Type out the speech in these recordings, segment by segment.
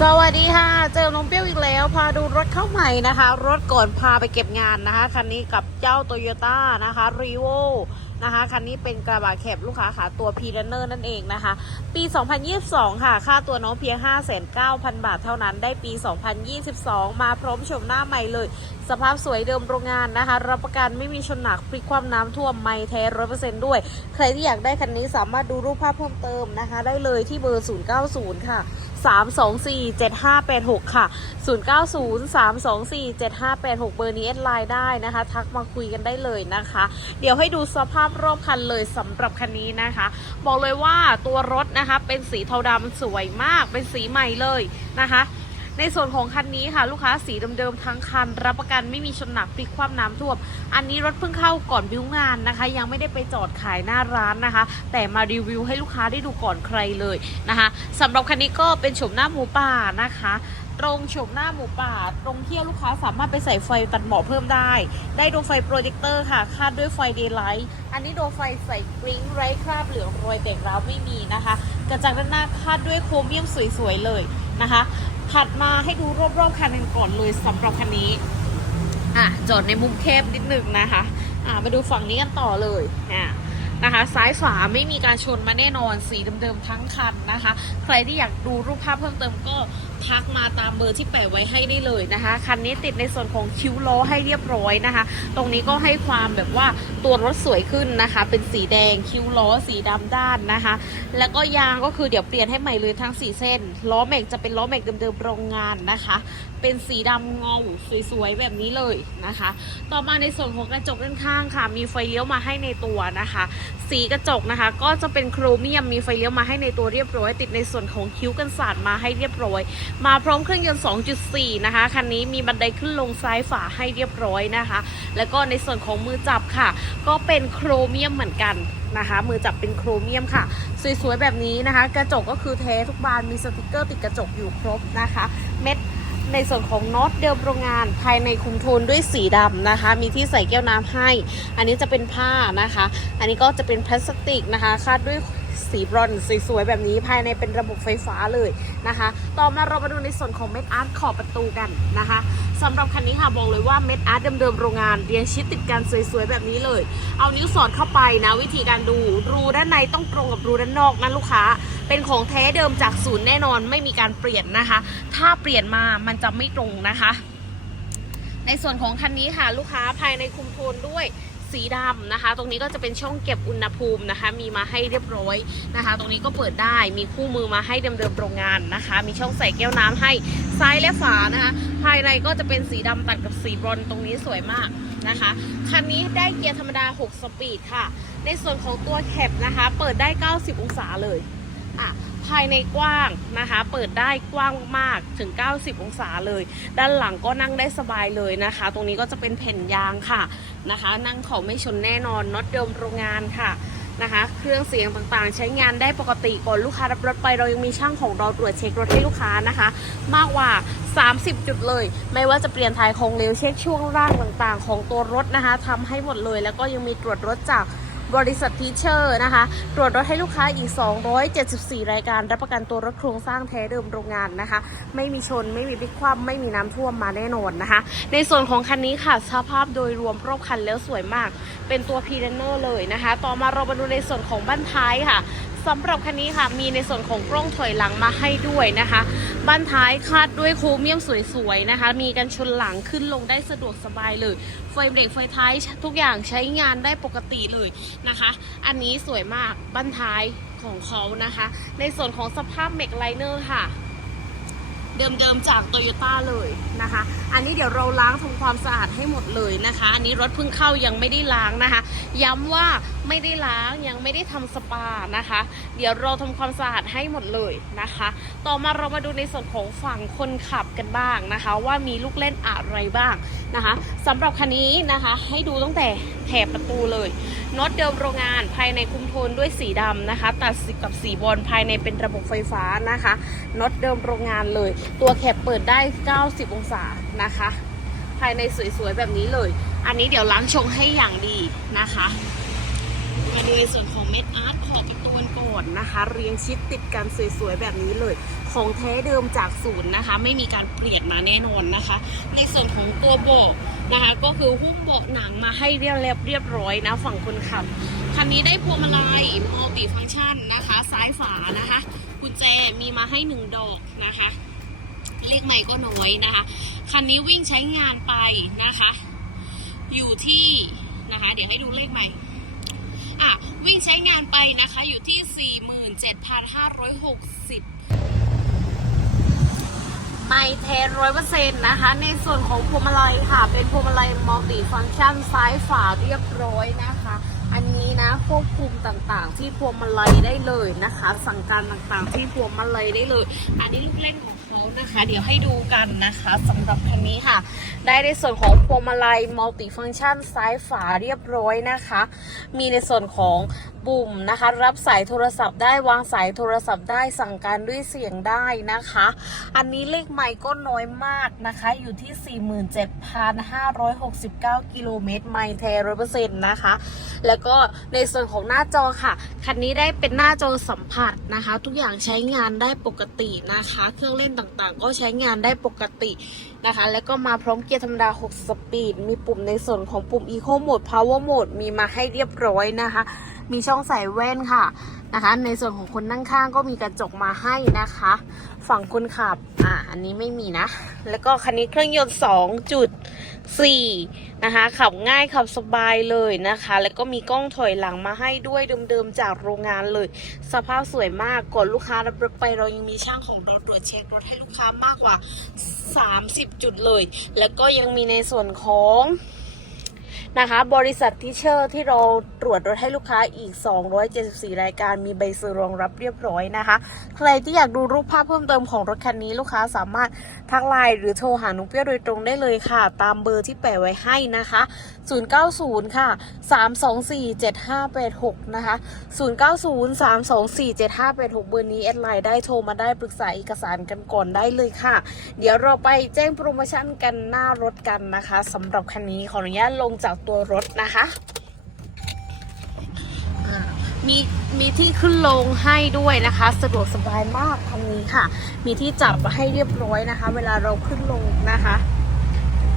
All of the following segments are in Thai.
สวัสดีค่ะ เจอน้องเปรี้ยวอีกแล้ว พาดูรถเข้าใหม่นะคะ รถก่อนพาไปเก็บงานนะคะ คันนี้กับเจ้าโตโยต้านะคะรีโวนะคะ คันนี้เป็นกระบะแคบลูกค้าขาตัวพีเรนเนอร์นั่นเองนะคะ ปี 2022 ค่ะ ค่าตัวน้องเพียง 5,900 บาทเท่านั้น ได้ปี 2022 มาพร้อมชมหน้าใหม่เลย สภาพสวยเดิมโรงงานนะคะ รับประกันไม่มีชนหนักพลิกความน้ำท่วมไม่แท้ร้อยเปอร์เซ็นต์ด้วย ใครที่อยากได้คันนี้สามารถดูรูปภาพเพิ่มเติมนะคะ ได้เลยที่เบอร์ 090 ค่ะ 324 7586 ค่ะ 090 324 7586 เบอร์นี้แอดไลน์ได้นะคะ ทักมาคุยกันได้เลยนะคะ เดี๋ยวให้ดูสภาพรอบคันเลยสำหรับคันนี้นะคะ บอกเลยว่าตัวรถนะคะเป็นสีเทาดำสวยมากเป็นสีใหม่เลยนะคะ ในส่วนของคันนี้ค่ะ ลูกค้าสีเดิมๆทั้งคัน รับประกันไม่มีชนหนักพลิกคว่ำน้ำท่วม อันนี้รถเพิ่งเข้าก่อนบิวงานนะคะ ยังไม่ได้ไปจอดขายหน้าร้านนะคะ แต่มารีวิวให้ลูกค้าได้ดูก่อนใครเลยนะคะสำหรับคันนี้ก็เป็นโฉมหน้าหมูป่านะคะตรงโฉมหน้าหมูป่า ตรงที่ลูกค้าสามารถไปใส่ไฟตัดหมอกเพิ่มได้ ได้ดวงไฟโปรเจคเตอร์ค่ะ คาดด้วยไฟเดย์ไลท์ อันนี้ดวงไฟใส่กริ้งไร้คราบเหลืองรอยแตกร้าวไม่มีนะคะ กระจังด้านหน้าคาดด้วยโครเมียมสวยๆเลยนะคะ ถัดมาให้ดูรอบๆคันกันก่อนเลยสำหรับคันนี้อะจอดในมุมแคบนิดหนึ่งนะคะอะมาดูฝั่งนี้กันต่อเลยอะนะคะซ้ายขวาไม่มีการชนมาแน่นอนสีเดิมๆทั้งคันนะคะ ใครที่อยากดูรูปภาพเพิ่มเติมก็ ทักมาตามเบอร์ที่แปะไว้ให้ได้เลยนะคะ คันนี้ติดในส่วนของคิ้วล้อให้เรียบร้อยนะคะ ตรงนี้ก็ให้ความแบบว่าตัวรถสวยขึ้นนะคะ เป็นสีแดงคิ้วล้อสีดำด้านนะคะ แล้วก็ยางก็คือเดี๋ยวเปลี่ยนให้ใหม่เลยทั้ง 4 เส้น ล้อแม็กจะเป็นล้อแม็กเดิมๆโรงงานนะคะ เป็นสีดำเงาสวยๆแบบนี้เลยนะคะ ต่อมาในส่วนของกระจกด้านข้างค่ะ มีไฟเลี้ยวมาให้ในตัวนะคะ สีกระจกนะคะ ก็จะเป็นโครเมียมมีไฟเลี้ยวมาให้ในตัวเรียบร้อย ติดในส่วนของคิ้วกันสาดมาให้เรียบร้อย มาพร้อมเครื่องยนต์ 2.4 นะคะ คันนี้มีบันไดขึ้นลงซ้ายฝาให้เรียบร้อยนะคะ แล้วก็ในส่วนของมือจับค่ะ ก็เป็นโครเมียมเหมือนกันนะคะมือจับเป็นโครเมียมค่ะ สวยๆ แบบนี้นะคะ กระจกก็คือแท้ทุกบานมีสติกเกอร์ติดกระจกอยู่ครบนะคะ เม็ด ในส่วนของน็อตเดิมโรงงานภายในคุมโทนด้วยสีดำนะคะ มีที่ใส่แก้วน้ำให้ อันนี้จะเป็นผ้านะคะ อันนี้ก็จะเป็นพลาสติกนะคะ คาดด้วยสีบรอนซ์สวยๆ แบบนี้ภายในเป็นระบบไฟฟ้าเลยนะคะ ต่อมาเรามาดูในส่วนของเม็ดอาร์ตขอบประตูกันนะคะสำหรับคันนี้ค่ะบอกเลยว่าเม็ดอาร์ตเดิมๆโรงงานเรียงชิดติดกันสวยๆ แบบนี้เลย เอานิ้วสอดเข้าไปนะ วิธีการดูรูด้านในต้องตรงกับรูด้านนอกนะลูกค้า เป็นของแท้เดิมจากศูนย์แน่นอนไม่มีการเปลี่ยนนะคะ ถ้าเปลี่ยนมามันจะไม่ตรงนะคะ ในส่วนของคันนี้ค่ะ ลูกค้าภายในคุมโทนด้วยสีดำนะคะ ตรงนี้ก็จะเป็นช่องเก็บอุณหภูมินะคะ มีมาให้เรียบร้อยนะคะ ตรงนี้ก็เปิดได้ มีคู่มือมาให้เดิมๆโรงงานนะคะ มีช่องใส่แก้วน้ำให้ซ้ายและฝานะคะ ภายในก็จะเป็นสีดำตัดกับสีบรอนตรงนี้สวยมากนะคะ คันนี้ได้เกียร์ธรรมดา 6 สปีดค่ะ ในส่วนของตัวแคปนะคะ เปิดได้ 90 องศาเลย อะภายในกว้างนะคะ เปิดได้กว้างมากๆถึง 90 องศาเลย ด้านหลังก็นั่งได้สบายเลยนะคะ ตรงนี้ก็จะเป็นแผ่นยางค่ะนะคะ นั่งเขาไม่ชนแน่นอนน็อตเดิมโรงงานค่ะนะคะ เครื่องเสียงต่างๆ ใช้งานได้ปกติก่อนลูกค้ารับรถไปเรายังมีช่างของเราตรวจเช็ครถให้ลูกค้านะคะ มากกว่า 30 จุดเลย ไม่ว่าจะเปลี่ยนถ่ายของเร็วเช็คช่วงล่างต่างๆ ของตัวรถนะคะทำให้หมดเลย แล้วก็ยังมีตรวจรถจาก บริษัททีเชอร์นะคะ ตรวจรถให้ลูกค้าอีก 274 รายการ รับประกันตัวรถโครงสร้างแท้เดิมโรงงานนะคะ ไม่มีชนไม่มีพลิกคว่ำไม่มีน้ำท่วมมาแน่นอนนะคะ ในส่วนของคันนี้ค่ะสภาพโดยรวมรอบคันแล้วสวยมาก เป็นตัวพีเรนเนอร์เลยนะคะ ต่อมาเรามาดูในส่วนของบ้านท้ายค่ะ สำหรับคันนี้ค่ะมีในส่วนของกล้องถอยหลังมาให้ด้วยนะคะบ้านท้ายคาดด้วยโครเมียมสวยๆนะคะ มีกันชนหลังขึ้นลงได้สะดวกสบายเลย ไฟเบรกไฟท้ายทุกอย่างใช้งานได้ปกติเลยนะคะ อันนี้สวยมากบ้านท้ายของเขานะคะ ในส่วนของสภาพเมกไลเนอร์ค่ะ เดิมๆจากโตโยต้าเลยนะคะ อันนี้เดี๋ยวเราล้างทำความสะอาดให้หมดเลยนะคะ อันนี้รถเพิ่งเข้ายังไม่ได้ล้างนะคะ ย้ำว่าไม่ได้ล้างยังไม่ได้ทำสปานะคะ เดี๋ยวเราทำความสะอาดให้หมดเลยนะคะ ต่อมาเรามาดูในส่วนของฝั่งคนขับกันบ้างนะคะ ว่ามีลูกเล่นอะไรบ้างนะคะสำหรับคันนี้นะคะ ให้ดูตั้งแต่แถบประตูเลยน็อตเดิมโรงงานภายในคุมโทนด้วยสีดำนะคะ ตัดสีกับสีบอลภายในเป็นระบบไฟฟ้านะคะน็อตเดิมโรงงานเลยตัวแคปเปิดได้ 90 องศานะคะ ภายในสวยๆ แบบนี้เลย อันนี้เดี๋ยวล้างชงให้อย่างดีนะคะ มาดูในส่วนของเม็ดอาร์ตขอบประตูก่อนนะคะ เรียงชิดติดกันสวยๆ แบบนี้เลย ของแท้เดิมจากศูนย์นะคะ ไม่มีการเปลี่ยนมาแน่นอนนะคะ ในส่วนของตัวเบาะนะคะ ก็คือหุ้มเบาะหนังมาให้เรียบเรียบเรียบร้อยนะฝั่งคนขับคันนี้ได้พวงมาลัยมัลติฟังก์ชันนะคะ ซ้ายฝานะคะกุญแจมีมาให้หนึ่งดอกนะคะ เลขใหม่ก็น้อยนะคะ คันนี้วิ่งใช้งานไปนะคะ อยู่ที่นะคะ เดี๋ยวให้ดูเลขใหม่อะวิ่งใช้งานไปนะคะ อยู่ที่ 47,560ไม่เทร้อยเปอร์เซ็นต์นะคะ ในส่วนของพวงมาลัยค่ะ เป็นพวงมาลัยมัลติฟังก์ชันซ้ายฝาเรียบร้อยนะคะ อันนี้นะควบคุมต่างๆ ที่พวงมาลัยได้เลยนะคะ สั่งการต่างๆ ที่พวงมาลัยได้เลย อันนี้ลูกเล่นของ เขานะคะ เดี๋ยวให้ดูกันนะคะสำหรับคันนี้ค่ะ ได้ในส่วนของพวงมาลัยมัลติฟังก์ชันซ้ายฝาเรียบร้อยนะคะ มีในส่วนของ ปุ่มนะคะ รับสายโทรศัพท์ได้วางสายโทรศัพท์ได้สั่งการด้วยเสียงได้นะคะ อันนี้เลขไมค์ก็น้อยมากนะคะ อยู่ที่ 47,569 กิโลเมตรไมล์แท้ร้อยเปอร์เซ็นต์นะคะ แล้วก็ในส่วนของหน้าจอค่ะ คันนี้ได้เป็นหน้าจอสัมผัสนะคะ ทุกอย่างใช้งานได้ปกตินะคะ เครื่องเล่นต่างๆ ก็ใช้งานได้ปกตินะคะ แล้วก็มาพร้อมเกียร์ธรรมดา 6 สปีด มีปุ่มในส่วนของปุ่ม Eco Mode Power Mode มีมาให้เรียบร้อยนะคะ มีช่องใส่แว่นค่ะนะคะ ในส่วนของคนนั่งข้างก็มีกระจกมาให้นะคะ ฝั่งคนขับอ่าอันนี้ไม่มีนะ แล้วก็คันนี้เครื่องยนต์ 2.4 นะคะ ขับง่ายขับสบายเลยนะคะ แล้วก็มีกล้องถอยหลังมาให้ด้วยเดิมๆจากโรงงานเลย สภาพสวยมากก่อนลูกค้ารับรถไปเรายังมีช่างของเราตรวจเช็ครถให้ลูกค้ามากกว่า 30 จุดเลย แล้วก็ยังมีในส่วนของ นะคะ บริษัททิเชอร์ที่เราตรวจรถให้ลูกค้าอีก 274 รายการมีใบเซอร์รองรับเรียบร้อยนะคะ ใครที่อยากดูรูปภาพเพิ่มเติมของรถคันนี้ลูกค้าสามารถทักไลน์หรือโทรหานุงเปี้ยวโดยตรงได้เลยค่ะ ตามเบอร์ที่แปะไว้ให้นะคะ 090 ค่ะ 324 7586 นะคะ 090 324 7586 เบอร์นี้แอดไลน์ได้โทรมาได้ปรึกษาเอกสารกันก่อนได้เลยค่ะ เดี๋ยวเราไปแจ้งโปรโมชั่นกันหน้ารถกันนะคะสำหรับคันนี้ขออนุญาตลงจากตัวรถนะคะมีมีที่ขึ้นลงให้ด้วยนะคะ สะดวกสบายมากคันนี้ค่ะ มีที่จับให้เรียบร้อยนะคะ เวลาเราขึ้นลงนะคะ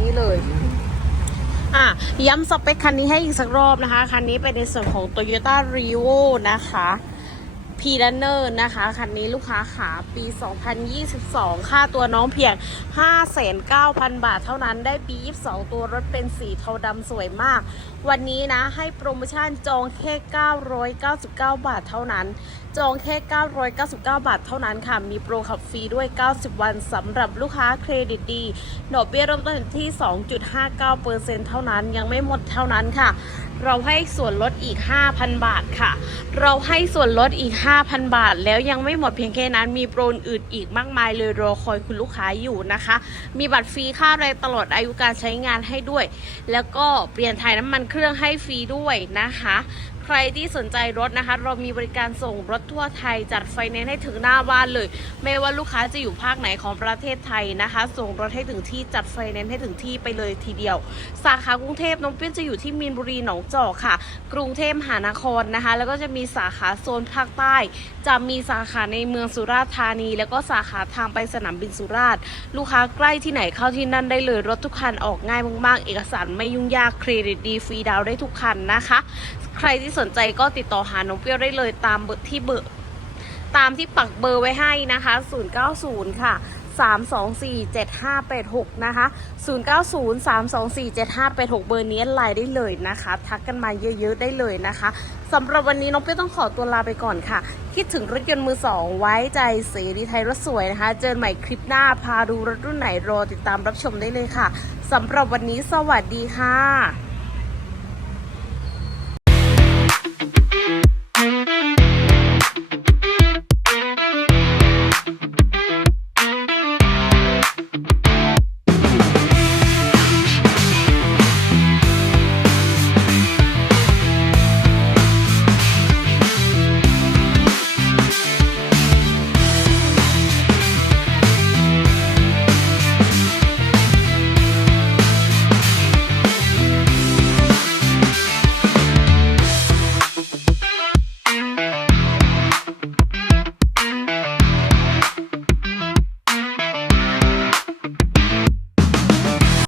นี่เลยอะย้ำสเปคคันนี้ให้อีกสักรอบนะคะ คันนี้เป็นในส่วนของ Toyota r i v o นะคะ พีดันเนอร์นะคะ คันนี้ลูกค้าขาปี 2022 ค่าตัวน้องเพียง 5,900 บาทเท่านั้นได้ปี 22 ตัวรถเป็นสีเทาดำสวยมาก วันนี้นะให้โปรโมชั่นจองแค่ 999 บาทเท่านั้น จองแค่ 999 บาทเท่านั้นค่ะ มีโปรขับฟรีด้วย 90 วันสำหรับลูกค้าเครดิตดีดอกเบี้ยเริ่มต้นที่ 2.59%เท่านั้นยังไม่หมดเท่านั้นค่ะ เราให้ส่วนลดอีก 5,000 บาทค่ะ เราให้ส่วนลดอีก 5,000 บาท แล้วยังไม่หมดเพียงแค่นั้น มีโปรอื่นอีกมากมายเลยรอคอยคุณลูกค้าอยู่นะคะ มีบัตรฟรีค่าแรงตลอดอายุการใช้งานให้ด้วย แล้วก็เปลี่ยนถ่ายน้ำมันเครื่องให้ฟรีด้วยนะคะ ใครที่สนใจรถนะคะ เรามีบริการส่งรถทั่วไทยจัดไฟแนนซ์ให้ถึงหน้าบ้านเลย ไม่ว่าลูกค้าจะอยู่ภาคไหนของประเทศไทยนะคะ ส่งรถให้ถึงที่จัดไฟแนนซ์ให้ถึงที่ไปเลยทีเดียว สาขากรุงเทพน้องเปี้ยนจะอยู่ที่มีนบุรีหนองจอกค่ะ กรุงเทพมหานครนะคะ แล้วก็จะมีสาขาโซนภาคใต้ จะมีสาขาในเมืองสุราษฎร์ธานี แล้วก็สาขาทางไปสนามบินสุราษฎร์ลูกค้าใกล้ที่ไหนเข้าที่นั่นได้เลยรถทุกคันออกง่ายมากๆ เอกสารไม่ยุ่งยากเครดิตดีฟรีดาวได้ทุกคันนะคะ ใครที่สนใจก็ติดต่อหาน้องเปรี้ยวได้เลยตามเบอร์ที่เบอร์ตามที่ปักเบอร์ไว้ให้นะคะ 090 ค่ะ 3247586 นะคะ 090 3247586 เบอร์นี้ไลน์ได้เลยนะคะ ทักกันมาเยอะๆได้เลยนะคะสำหรับวันนี้น้องเปี้ยต้องขอตัวลาไปก่อนค่ะ คิดถึงรถยนต์มือสองไว้ใจเสรีไทยรถสวยนะคะ เจอกันใหม่คลิปหน้าพาดูรถรุ่นไหนรอติดตามรับชมได้เลยค่ะสำหรับวันนี้สวัสดีค่ะ